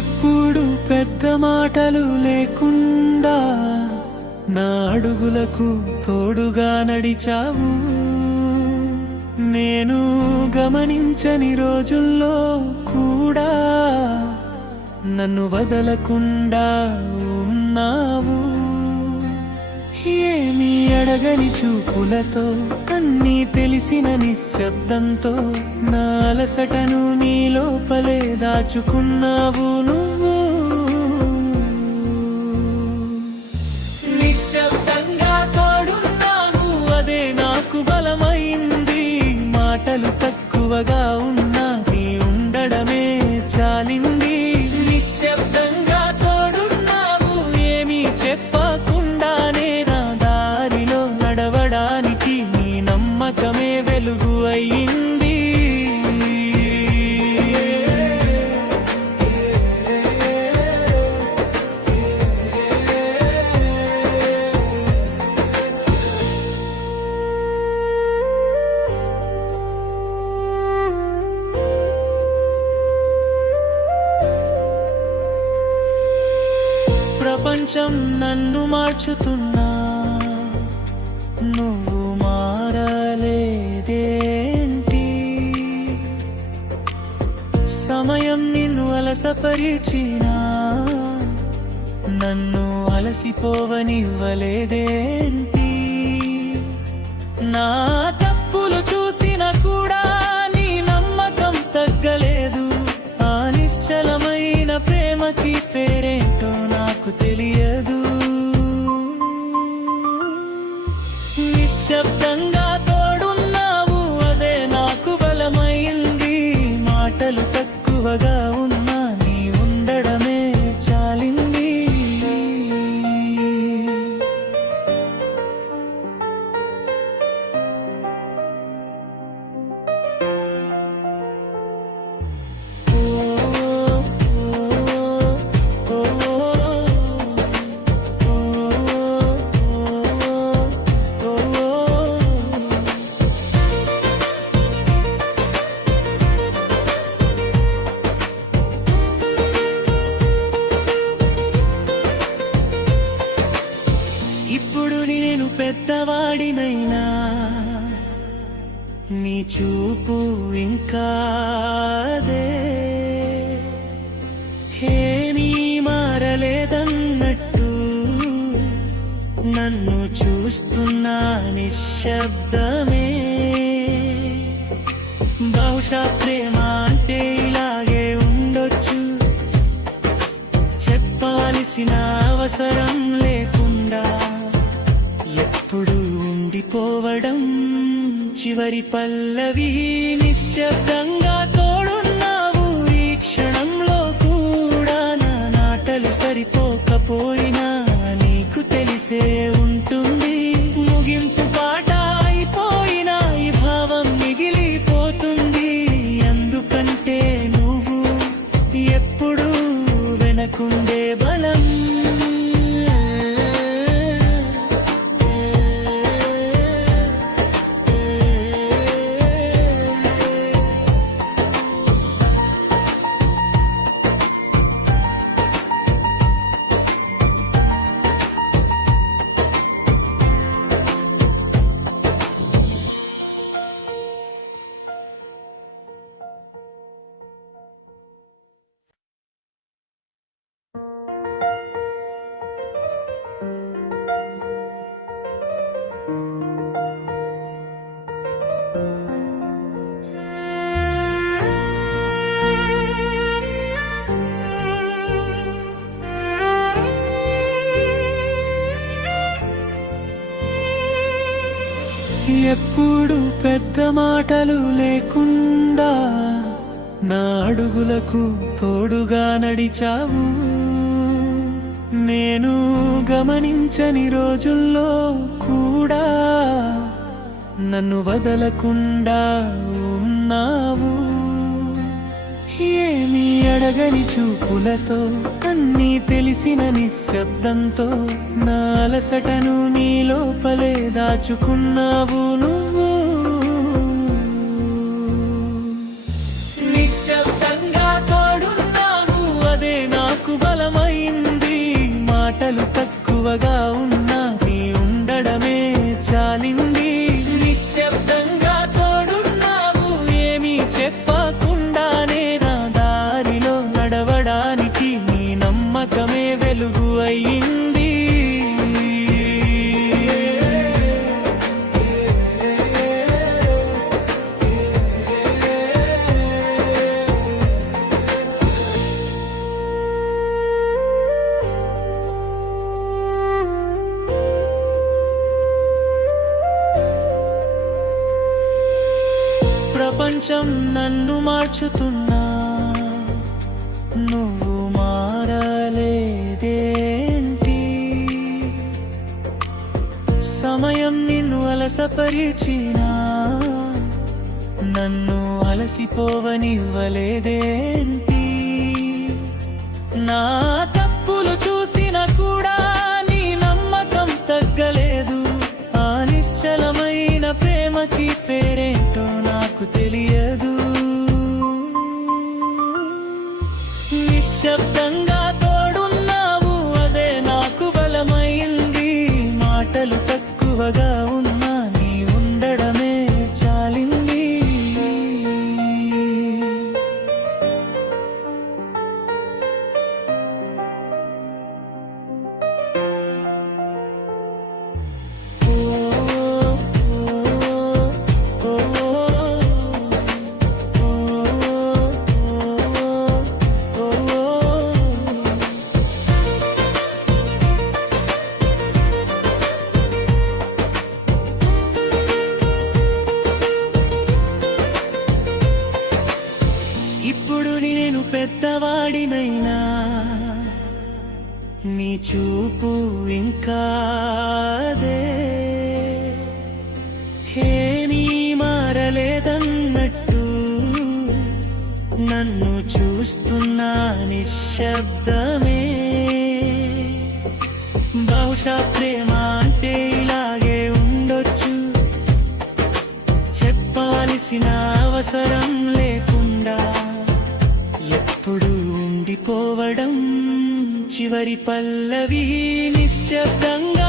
ఎప్పుడు పెద్ద మాటలు లేకుండా నా అడుగులకు తోడుగా నడిచావు. నేను గమనించని రోజుల్లో కూడా నన్ను వదలకుండా ఉన్నావు. ఏమీ అడగని చూపులతో, అన్నీ తెలిసిన నిశ్శబ్దంతో నా అలసటను నీ లోపలే దాచుకున్నావు. నువ్వు నిశ్శబ్దంగా తోడున్నావు, అదే నాకు బలమైంది. మాటలు తక్కువగా ఉన్నా నీ ఉండడమే చాలింది. నిశ్శబ్దంగా తోడున్నావు, ఏమీ చెప్పకుండానే నా దారిలో నడవడానికి నీ నమ్మకమే వెలుగు అయ్యింది. ప్రపంచం నన్ను మార్చుతున్నా, నువ్వు మారలేదేంటి? సమయం నిన్ను అలసపరిచినా నన్ను అలసిపోవనివ్వలేదేంటి? నా తప్పులు చూసిన కూడా నీ నమ్మకం తగ్గలేదు. ఆ నిశ్చలమైన ప్రేమకి పేరేంటో నాకు తెలియదు. నిశ్శబ్దంగా తోడున్నావు, అదే నాకు బలమైంది. మాటలు తక్కువగా ఉన్నా నీ ఉండడమే చాలింది. ఇప్పుడు నేను పెద్దవాడినైనా నీ చూపు ఇంకా అదే. ఏమీ మారలేదన్నట్టు నన్ను చూస్తున్నా నిశ్శబ్దమే. బహుశా ప్రేమ అంటే ఇలాగే ఉండొచ్చు, చెప్పాల్సిన అవసరం లేకుండా ఎప్పుడు ఉండిపోవడం. చివరి పల్లవి నిశ్శబ్దంగా తోడున్నావు, ఈ క్షణంలో కూడా నా నాటలు సరిపోకపోయినా నీకు తెలిసే ఉంటుంది. ముగింపు పాట అయిపోయినా ఈ భావం మిగిలిపోతుంది. ఎందుకంటే నువ్వు ఎప్పుడు వెనకుండే బలం. ఎప్పుడు పెద్ద మాటలు లేకుండా నా అడుగులకు తోడుగా నడిచావు. నేను గమనించని రోజుల్లో కూడా నన్ను వదలకుండా ఉన్నావు. ఏమీ అడగని చూపులతో, అన్నీ తెలిసిన నిశ్శబ్దంతో నా అలసటను నీ లోపలే దాచుకున్నావు. నువ్వు నిశ్శబ్దంగా తోడున్నావు, అదే ప్రపంచం నన్ను మార్చుతున్నా నువ్వు మారలేదేంటి? సమయం నిన్ను అలసపరిచినా నన్ను అలసిపోవనివ్వలేదేంటి? నా తప్పులు చూసినా కూడా నీ నమ్మకం తగ్గలేదు. ఆ నిశ్చలమైన ప్రేమకి పేరేంటో నాకు తెలియదు. నిశ్శబ్దంగా తోడున్నావు, అదే నాకు బలమైంది. మాటలు తక్కువగా ఉన్నా నీ ఉండడమే చాలింది. ఇప్పుడు నేను పెద్దవాడినైనా నీ చూపు ఇంకా అదే. ఏమీ మారలేదన్నట్టు నన్ను చూస్తున్నా నిశ్శబ్దమే. బహుశా ప్రేమ అంటే ఇలాగే ఉండొచ్చు, చెప్పాల్సిన అవసరం లేకుండా ఎప్పుడు ఉండిపోవడం. చివరి పల్లవి నిశ్శబ్దంగా